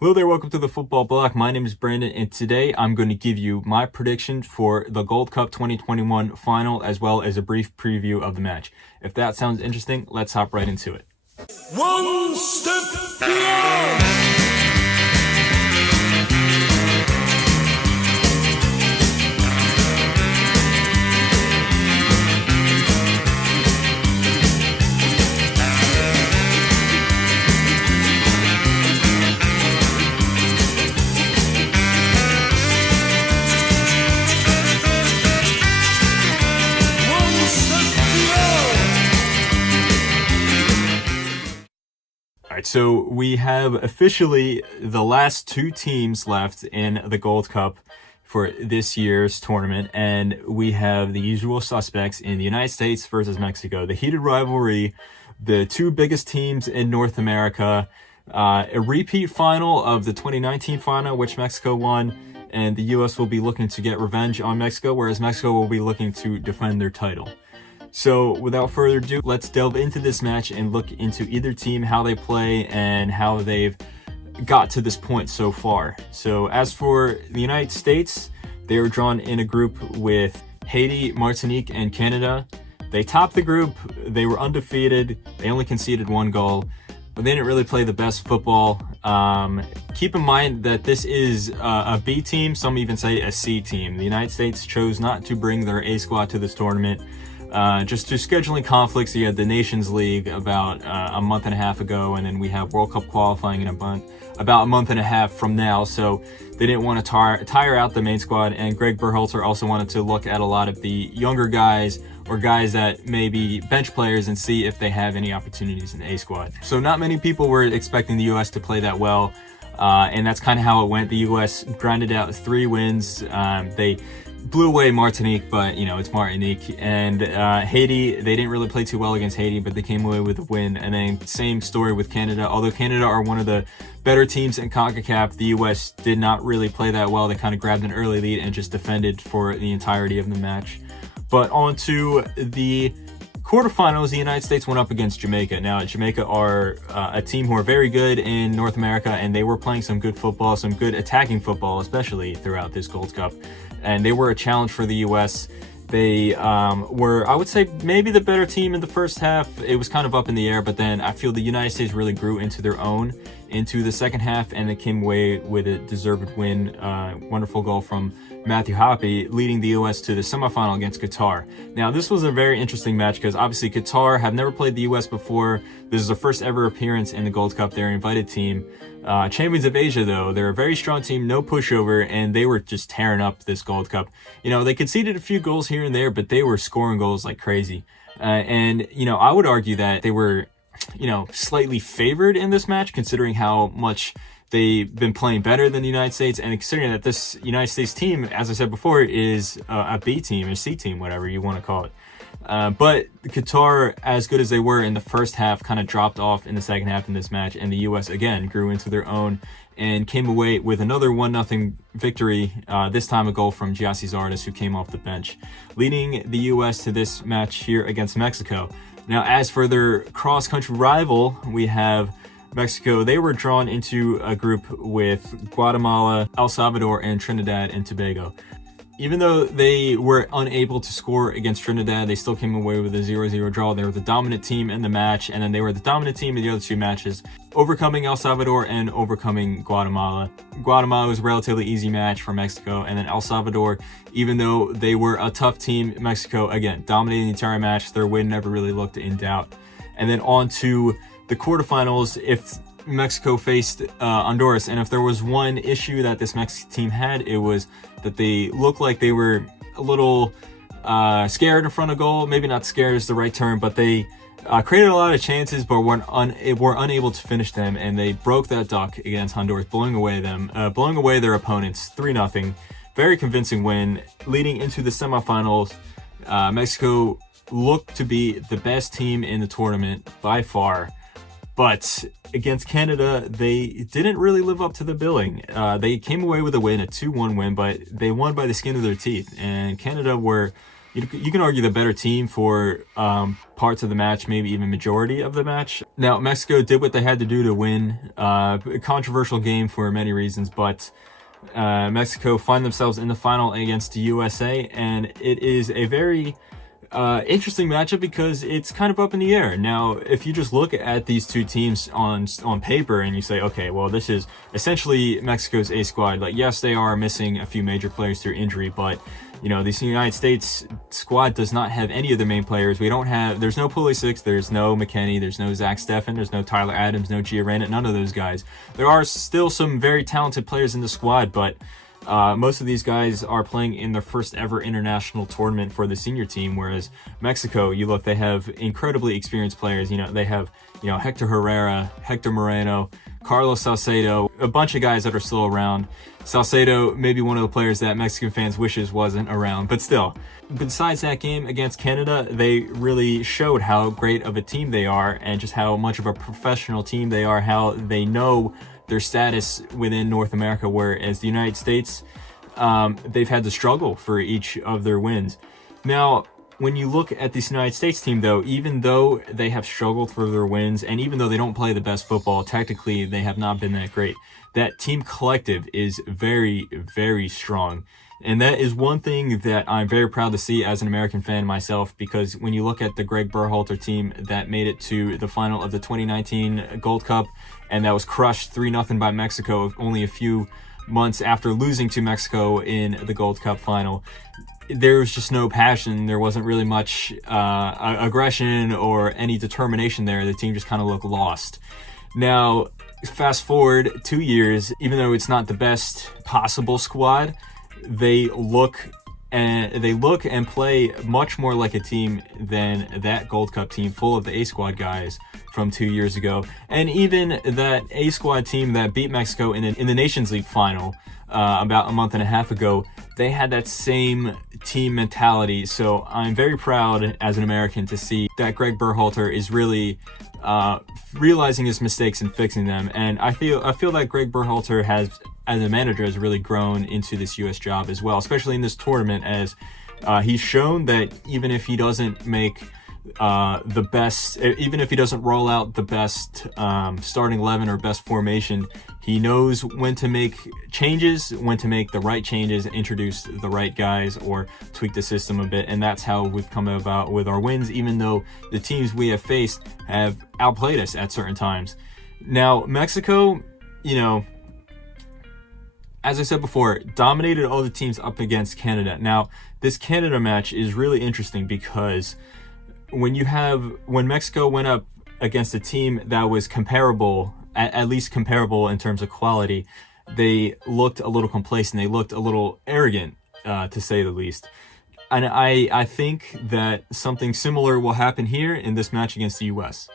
Hello there, welcome to the Football Bloc. My name is Brandon, and today I'm going to give you my prediction for the Gold Cup 2021 final, as well as a brief preview of the match. If that sounds interesting, let's hop right into it. One step beyond. Alright, so we have officially the last two teams left in the Gold Cup for this year's tournament, and we have the usual suspects in the United States versus Mexico. The heated rivalry, the two biggest teams in North America, a repeat final of the 2019 final, which Mexico won, and the U.S. will be looking to get revenge on Mexico, whereas Mexico will be looking to defend their title. So without further ado, let's delve into this match and look into either team, how they play, and how they've got to this point so far. So as for the United States, they were drawn in a group with Haiti, Martinique, and Canada. They topped the group. They were undefeated. They only conceded one goal, but they didn't really play the best football. Keep in mind that this is a B team, some even say a C team. The United States chose not to bring their A squad to this tournament. Just to scheduling conflicts. You had the Nations League about a month and a half ago, and then we have World Cup qualifying in about a month and a half from now, so they didn't want to tire out the main squad. And Greg Berhalter also wanted to look at a lot of the younger guys, or guys that may be bench players, and see if they have any opportunities in the A squad. So not many people were expecting the U.S. to play that well, and that's kind of how it went. The U.S. grinded out 3 wins. They blew away Martinique, but it's Martinique. And Haiti, they didn't really play too well against Haiti, but they came away with a win. And then same story with Canada. Although Canada are one of the better teams in CONCACAF, the U.S. did not really play that well. They kind of grabbed an early lead and just defended for the entirety of the match. But on to the quarterfinals, the United States went up against Jamaica. Now, Jamaica are a team who are very good in North America, and they were playing some good football, some good attacking football, especially throughout this Gold Cup. And they were a challenge for the U.S. They were, I would say, maybe the better team in the first half. It was kind of up in the air, but then I feel the United States really grew into their own into the second half, and they came away with a deserved win. Wonderful goal from Matthew Hoppe, leading the U.S. to the semifinal against Qatar. Now, this was a very interesting match because obviously Qatar have never played the U.S. before. This is their first ever appearance in the Gold Cup. They're an invited team. Champions of Asia, though, they're a very strong team, no pushover, and they were just tearing up this Gold Cup. They conceded a few goals here and there, but they were scoring goals like crazy. And I would argue that they were, slightly favored in this match, considering how much they've been playing better than the United States, and considering that this United States team, as I said before, is a B team, or C team, whatever you want to call it. But Qatar, as good as they were in the first half, kind of dropped off in the second half in this match, and the U.S. again grew into their own and came away with another 1-0 victory, this time a goal from Giassi Zardes, who came off the bench, leading the U.S. to this match here against Mexico. Now, as for their cross-country rival, we have Mexico. They were drawn into a group with Guatemala, El Salvador, and Trinidad and Tobago. Even though they were unable to score against Trinidad, they still came away with a 0-0 draw. They were the dominant team in the match, and then they were the dominant team in the other two matches, overcoming El Salvador and overcoming Guatemala. Guatemala was a relatively easy match for Mexico, and then El Salvador, even though they were a tough team, Mexico, again, dominating the entire match. Their win never really looked in doubt. And then on to the quarterfinals. If Mexico faced Honduras, and if there was one issue that this Mexican team had, it was that they looked like they were a little scared in front of goal. Maybe not scared is the right term, but they created a lot of chances, but were unable to finish them, and they broke that duck against Honduras, blowing away their opponents 3-0. Very convincing win, leading into the semifinals. Mexico looked to be the best team in the tournament by far. But against Canada, they didn't really live up to the billing. They came away with a win, a 2-1 win, but they won by the skin of their teeth. And Canada were you can argue the better team for parts of the match, maybe even majority of the match. Now, Mexico did what they had to do to win. A controversial game for many reasons, but Mexico find themselves in the final against the USA, and it is a very interesting matchup because it's kind of up in the air. Now, if you just look at these two teams on paper and you say, okay, well, this is essentially Mexico's A squad. Like, yes, they are missing a few major players through injury, but you know, this United States squad does not have any of the main players. There's no Pulisic, there's no McKennie, there's no Zach Steffen, there's no Tyler Adams, no Gio Reyna, none of those guys. There are still some very talented players in the squad, but most of these guys are playing in their first ever international tournament for the senior team, whereas Mexico, you look, they have incredibly experienced players. You know, they have, you know, Hector Herrera, Hector Moreno, Carlos Salcedo, a bunch of guys that are still around. Salcedo may be one of the players that Mexican fans wishes wasn't around, but still. Besides that game against Canada, they really showed how great of a team they are and just how much of a professional team they are, how they know their status within North America, whereas the United States, they've had to struggle for each of their wins. Now, when you look at this United States team, though, even though they have struggled for their wins, and even though they don't play the best football, technically they have not been that great. That team collective is very, very strong. And that is one thing that I'm very proud to see as an American fan myself, because when you look at the Greg Berhalter team that made it to the final of the 2019 Gold Cup, and that was crushed 3-0 by Mexico only a few months after losing to Mexico in the Gold Cup final, there was just no passion. There wasn't really much aggression or any determination there. The team just kind of looked lost. Now, fast forward 2 years, even though it's not the best possible squad, they look and play much more like a team than that Gold Cup team full of the A squad guys from 2 years ago. And even that A squad team that beat Mexico in the Nations League final about a month and a half ago, they had that same team mentality. So I'm very proud as an American to see that Greg Berhalter is really realizing his mistakes and fixing them. And I feel that Greg Berhalter has, as a manager, has really grown into this U.S. job as well, especially in this tournament, as he's shown that even if he doesn't make the best, even if he doesn't roll out the best starting 11 or best formation, he knows when to make changes, when to make the right changes, introduce the right guys, or tweak the system a bit. And that's how we've come about with our wins, even though the teams we have faced have outplayed us at certain times. Now, Mexico, you know, as I said before, dominated all the teams up against Canada. Now, this Canada match is really interesting because when Mexico went up against a team that was comparable, at least comparable in terms of quality, they looked a little complacent. They looked a little arrogant, to say the least. And I think that something similar will happen here in this match against the U.S.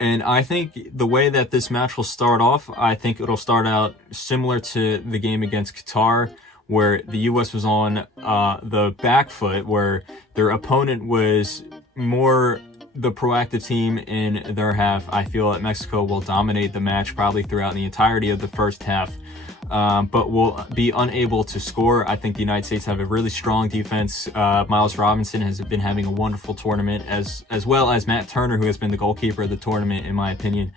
And I think the way that this match will start off, I think it'll start out similar to the game against Qatar, where the U.S. was on the back foot, where their opponent was more the proactive team in their half. I feel that Mexico will dominate the match probably throughout the entirety of the first half, but will be unable to score. I think the United States have a really strong defense. Miles Robinson has been having a wonderful tournament, as well as Matt Turner, who has been the goalkeeper of the tournament, in my opinion.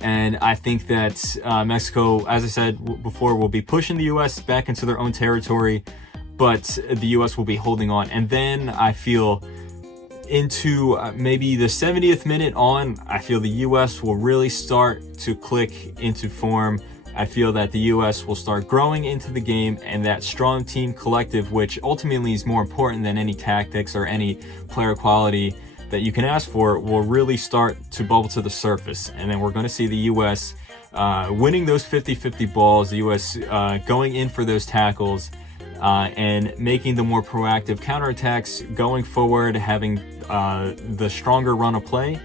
And I think that Mexico, as I said before, will be pushing the U.S. back into their own territory, but the U.S. will be holding on. And then I feel into maybe the 70th minute on, I feel the U.S. will really start to click into form. I feel that the U.S. will start growing into the game, and that strong team collective, which ultimately is more important than any tactics or any player quality that you can ask for, will really start to bubble to the surface. And then we're going to see the U.S. winning those 50-50 balls, the U.S. Going in for those tackles, and making the more proactive counterattacks, going forward, having the stronger run of play.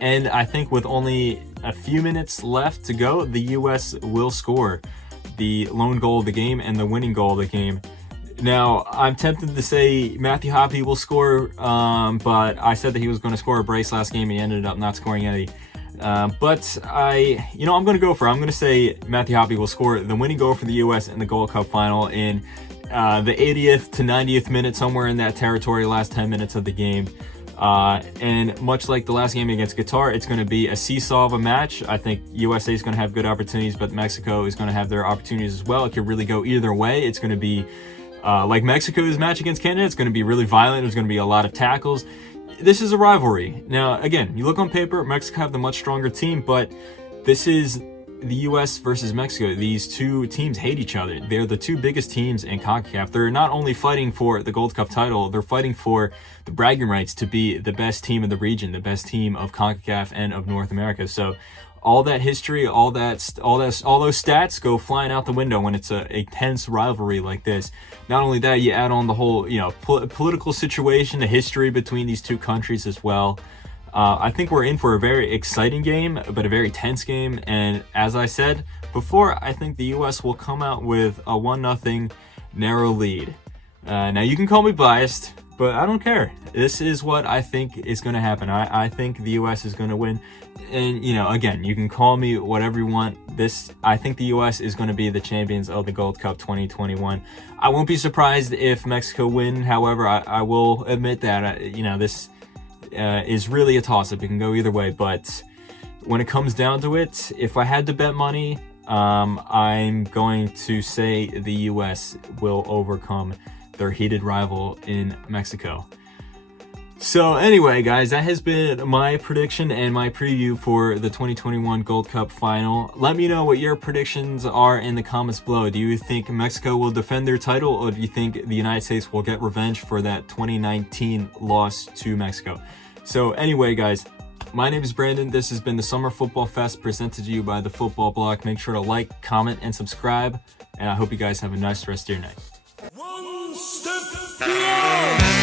And I think with only a few minutes left to go, the U.S. will score the lone goal of the game and the winning goal of the game. Now, I'm tempted to say Matthew Hoppe will score, but I said that he was going to score a brace last game. He ended up not scoring any. But I'm going to go for it. I'm going to say Matthew Hoppe will score the winning goal for the U.S. in the Gold Cup final. And the 80th to 90th minute, somewhere in that territory, last 10 minutes of the game. And much like the last game against Qatar, it's going to be a seesaw of a match. I think USA is going to have good opportunities, but Mexico is going to have their opportunities as well. It could really go either way. It's going to be like Mexico's match against Canada. It's going to be really violent. There's going to be a lot of tackles. This is a rivalry. Now, again, you look on paper, Mexico have the much stronger team, but this is the U.S. versus Mexico. These two teams hate each other. They're the two biggest teams in CONCACAF. They're not only fighting for the Gold Cup title, they're fighting for the bragging rights to be the best team in the region, the best team of CONCACAF and of North America. So all that history, all those stats go flying out the window when it's a tense rivalry like this. Not only that, you add on the whole, political situation, the history between these two countries as well. I think we're in for a very exciting game, but a very tense game. And as I said before, I think the U.S. will come out with a 1-0 narrow lead. Now, you can call me biased, but I don't care. This is what I think is going to happen. I think the U.S. is going to win. And, again, you can call me whatever you want. I think the U.S. is going to be the champions of the Gold Cup 2021. I won't be surprised if Mexico win. However, I will admit that, this is really a toss-up. It can go either way, but when it comes down to it, if I had to bet money, I'm going to say the U.S. will overcome their heated rival in Mexico. So anyway, guys, that has been my prediction and my preview for the 2021 Gold Cup final. Let me know what your predictions are in the comments below. Do you think Mexico will defend their title, or do you think the United States will get revenge for that 2019 loss to Mexico? So anyway, guys, my name is Brandon. This has been the Summer Football Fest presented to you by the Football Bloc. Make sure to like, comment, and subscribe. And I hope you guys have a nice rest of your night. One step beyond.